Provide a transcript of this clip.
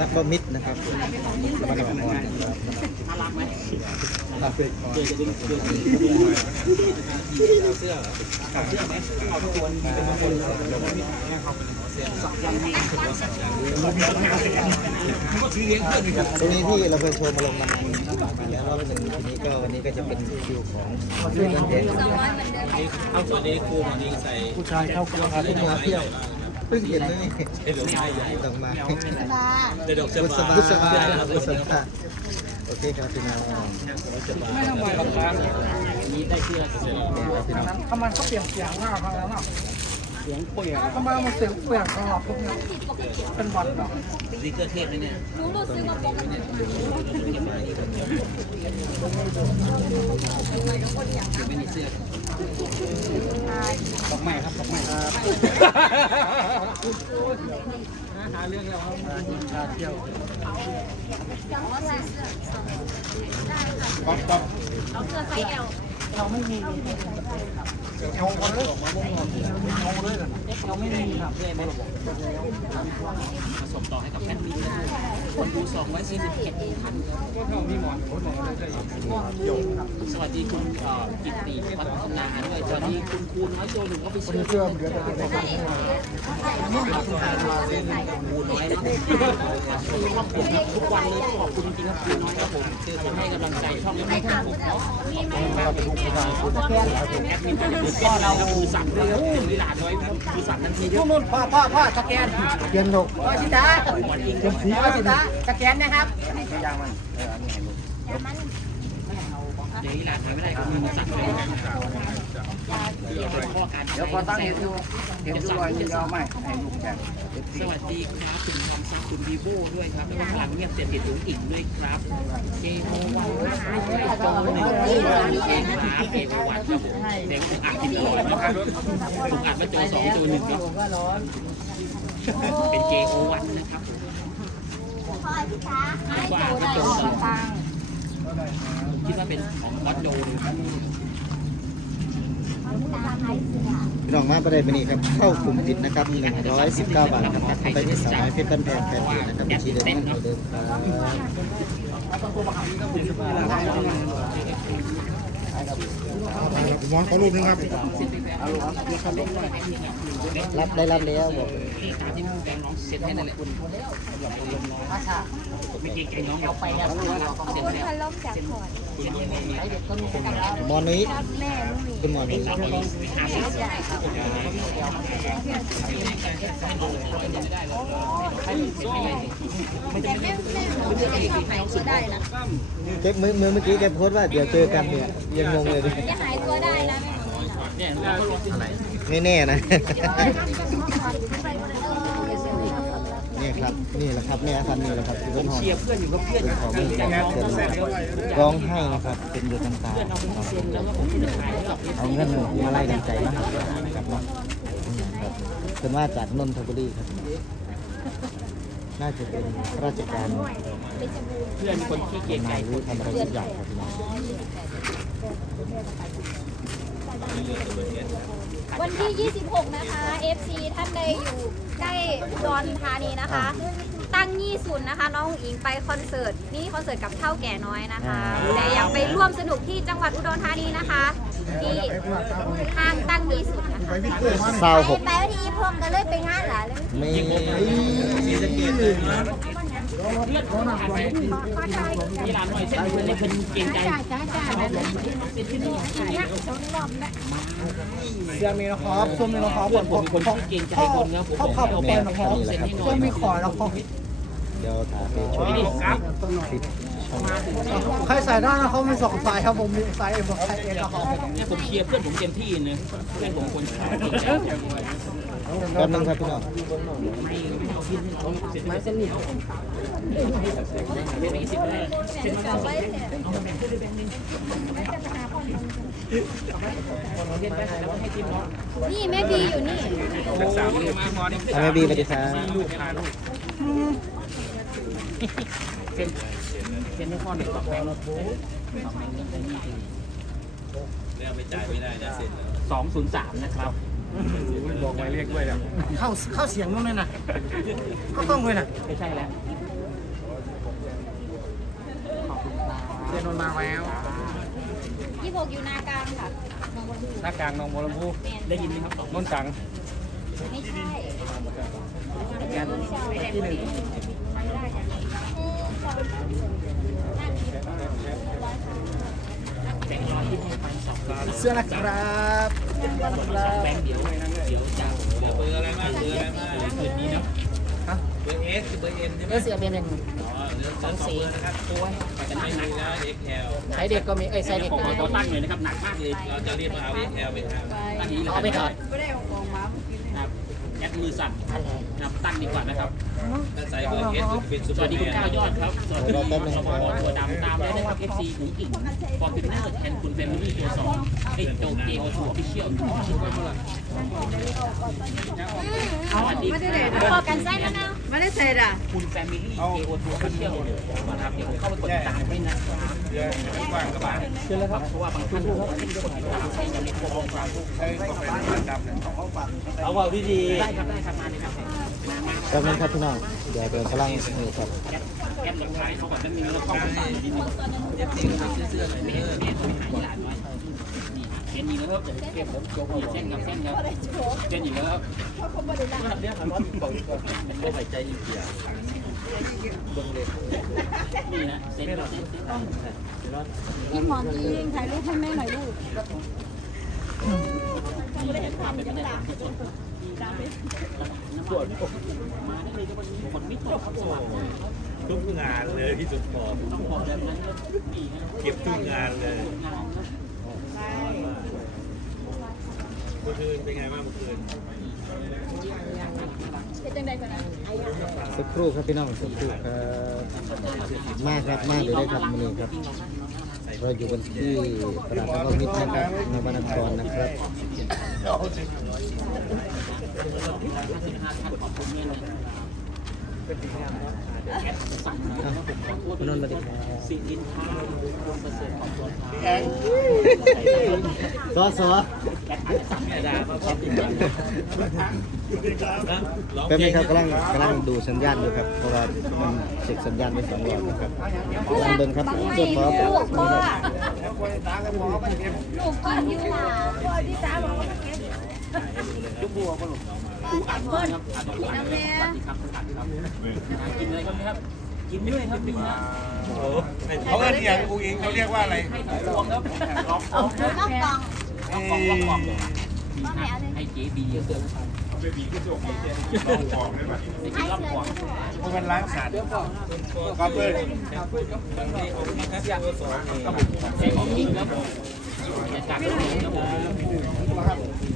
นักบมิตรนะครับระมัดระวังนะครับตรงนี้ที่เราเคยโชว์มาลงมันมาแล้วรอบหนึ่งทีนี้ก็วันนี้ก็จะเป็นคิวของเพื่อนเด็กเอาตัวนี้ครูมานี้ใส่ผู้ชายเข้าครัวพาผู้มาเที่ยว เพิ่งเห็นเลยนี่เดี๋ยวใช่ต้องมาเดี๋ยวดอกจะบุษมาบาบุษบาบุษบาโอเคครับพี่น้องไม่ต้องมาหรอกครับนี้ได้ชื่อแล้วเสร็จแล้วครับพี่น้องทำไมเขาเปลี่ยนเสียงหน้าเขาแล้วเนาะเสียงเปลี่ยนทำไมมันเสียงเปลี่ยนตลอดทุกนี่ยเป็นวันเนาะดีเกอร์เทพเลยเนี่ยหนูรู้สึกว่าปกติไม่มีเสื้อ ดอกไม้ครับดอกไม้ครับหาเรื่องแล้วครับมาเที่ยวเอาเสื้อไซส์ L เราไม่มีเอาเลยเอาเลยเราไม่มีครับเพื่อนไม่บอกผสมต่อให้กับแพทย์มีคนดูสองร้อยสี่สิบเอ็ดพันก็เท่ามีหมอนโคตรหมอนเลยสวัสดีคุณกิตติพัฒนาด้วยสวัสดีคุณครูน้อยโจหนึ่งก็ไปเชื่อเชื่อมเดี๋ยวจะเป็นคูณน้อยนะขอบคุณทุกวันเลยขอบคุณจริงครับครูน้อยครับผมคือผมให้กำลังใจช่องนี้ให้ผมแอดมินก็เราคือสั่งเลยครับคือหลานน้อยคือสั่งทันทีเยอะนู่นพ่อพ่อพ่อสแกนเย็นหกพ่อชิตาพ่อชิตาสแกนนะครับ ดี๋ยวหลานทำไม่ได้คือมันสั่งเลยข้อการเดี๋ยวพอตั้งเห็นดูเห็นดูรอยเอาไหมให้ลูกแกสวัสดีครับคุณคำซักคุณวีโบด้วยครับแล้วก็หลังเงียบเสียติดถึงอีกด้วยครับเจโมวันโจหนึ่งเองครับเจโมวันครับผมเดี๋ยวผมอ่านติดตลอดนะครับผมอ่านมาโจสองโจหนึ่งครับเป็นเจโอวันนะครับว่าเป็นโจสองคิ ผมคิดว่าเป็นของวัดโจครับพี่น้องมาประเด็นนี้ครับเข้ากลุ่มปิดนะครับ119 บาทครับไปที่สายเพชรบ้านแพงแฟนเพจนะครับบัญชีเดิมเหมือนเดิมครับ มอนขอรูปนึงครับ รับได้รับแล้วบอกตามที่ผู้แบงน้องเซ็นให้นั่นแหละคุณหลับคนลมน้องไม่เกน้องเอาไปแล้วเซ็นแล้วพัดมจากขวดเซ็นยังไงเนี่ยหมอนนี้แม่ลูกมีคุณมอนี้ตอนนี้หาเซ็นม่แม่หนูไม่ได้ ได้นะเจ๊มือมือเมื่อกี้แกโพสต์ว่าเดี๋ยวเจอกันเนี่ยยังงงเลยดิจะหายตัวได้นะแม่เนี่ยไม่แน่นะนี่ครับนี่แหละครับแม่ท่านนี่แหละครับที่ผต้นหอมเชียร์เพื่อนอยู่กับเพื่อนของเจแม่อกันเซ็น้อนร้องไห้นะครับ เป็นเดือดน้ำตาเพื่อนเอาไปเซ็นแล้วก็ผมจะถ่ายเอาเงินมาไล่กันใจมาหานะครับเนาะครับเป็นว่าจากนนทบุรีครับ น่าจะเป็นราชการเพื่อนคนที่เกียจใจนายหรือทำอะไรสักอย่างครับพี่น้องวันที่ 26 นะคะ FC ท่านใดอยู่ใกล้อุดรธานีนะคะ ตั้งยี่สุนนะคะ น้องอิงไปคอนเสิร์ตนี่คอนเสิร์ตกับเท่าแก่น้อยนะคะแต่อยากไปร่วมสนุกที่จังหวัดอุดรธานีนะคะที่ห้างตั้งยี่สุนนะคะเศร้าหกไปวันที่ยี่พงก็เลยไปงานหลานเลยไม่มีสเกตเลยนะเลือดเขาหนักไปมีหลานหน่อยเส้นเพื่อนเนี่ยเป็นเกรงใจเสื้อมีนะครับเสื้อมีนะครับเพื่อนผมเป็นคนที่เกรงใจคนนะผมเขาขับไปนะครับเซ็นให้หน่เสื้ออยมีขอยนะครับเดี๋ยวถามไปช่วยติดช่องใครใส่ได้นะเขามีสองสายครับผมมีสายเอ็มกับสายเอ็นนะครับเนี่ยผมเชียร์เพื่อนผมเต็มที่เลยเพื่อนผมคนชอบแป๊บนึงครับพี่น้องไม่เส้นนี่ไม่สิบเลยนี่แม่บีอยู่นี่สาว เลยมาหมอนี่ทำให้บีปฏิษาลูกพาลูกเส้นเส้นให้พ่อหนึ่งต่อแปลงรถโบ๊ทสองศูนย์สามนะครับบอกหมายเลขด้วยแล้วเข้าเข้าเสียงนู้นเลยนะเข้ากล้องเลยนะไม่ใช่แล้วเรียนนนมาแล้วยี่หกอยู่นากลางค่ะหน้ากลางหนองบัวลำพูได้ยินไหมครับนนจังไม่ใช่ที่หนึ่ง เสื้อนะครับสองแบงค์เดี๋ยวเดี๋ยวจะเบอร์อะไรมากเบอร์อะไรมากคืนนี้เนาะเบอร์เอสเบอร์เอ็นใช่ไหมเอสเอเอ็มสองสีนะครับตัวแต่ไม่หนักนะเอ็กแอลใช้เด็กก็มีเอ้ยใช้เด็กผมได้ขอตั้งเลยนะครับหนักมากเลยเราจะเรียกว่าเอาเอ็กแอลไปทำอันนี้เอาไปถอดครับแอ ดมือสั่นครับตั้งดีกว่านะครับใส่เบอร์เอสจะเป็นสวัสดีคุณก้าวยอดครับ สวัสดีคุณสมบตัวดำตามได้นะครับ FC หนูกิ่งฟอร์ฟินเนอร์แทนคุณแฟมิลี่ตัวสอง เอ้ยโจเจโอทูออฟฟิเชียลสวัสดีค่ะพอกันไส้แล้วนะไม่ได้เสร็จอะคุณแฟมิลี่เจโอทูออฟฟิเชียลนะครับเดี๋ยวเข้าไปกดติดตามด้วยนะครับเดือนว่างกระบาดเชื่อแล้วครับเพราะว่าบางท่านบอกว่าไม่ได้กดติดตามใช้จะมีโปรโมชั่นใช้ก็เป็นประจำเนี่ยเอาฝากเอาดีได้ครับได้ครับมาเลยครับมามาครับนี่ครับพี่น้องเดี๋ยวเดินกำลังนี่ครับแอดแอดลงท้ายเขาก่อนจะมีแล้วเข้าไปใส่นิดนึงเอฟซีก็ซื้อเสื้อเลยไม่เออเนี่ยต้องหายหลานไว้นี่ ฮะเส้นนี้แล้วครับเก็บผมโจกเส้นกับเส้นครับเส้นอีกแล้วครับเรียกคำว่าบอกเป็นโรคหายใจอีกอย่างนี่นะเส้นเราเส้นเส้นกินหมอนจริงถ่ายรูปให้แม่หน่อยลูกนี่เห็นภาพเป็นไม่ได้ที่สุดน้ำปวดมาได้เลยก็วันนี้ฝนไม่ตกสว่างทุกงานเลยที่สุดพอต้องบอกแบบนั้นเก็บทุกงานเลย งาน ครับเมื่อคืนเป็นไงบ้างเมื่อคืนเป็นจังใดก่อนนะสักครู่ครับพี่น้องสักครู่ครับมากครับมากเลยได้ครับมื้อนี้ครับเราอยู่กันที่ตลาดนวมิตรนะครับนวนครนะครับขอบคุณเนี่ยนะนนท์สวัสดีครับสิรินทาเปอร์เซ็นต์ของตัวเขาสอสอ แม่ดาเขาชอบติดกันแป๊บนึงครับกำลังกำลังดูสัญญาณอยู่ครับเพราะว่ามันเช็คสัญญาณไปสองรอบนะครับกำลังเบิ่งครับไม่เพื่อขอลูกพ่อนะครับลูกพ่ออยู่หาพ่อที่จ้าบอกว่ายุบบัวก็หลงอูอ่านมากครับอ่านอูอ่านเลยสวัสดีครับคุณอ่านครับกินอะไรครับกินด้วยครับนี่ฮะเขาเอิ้นอย่างกูอิงเขาเรียกว่าอะไรให้ทุกคนครับล็อกล็อ กลูกกล่องล็อกกล่องล็อกกล่องให้เจ๊บีเยอะๆนะครับไปบีก็จบเลยลองบอกเลยป่ะให้กินล็อกกล่องมันล้างสัตว์ก็เพื่อนใช้ของจริงครับผมจากตรครับผม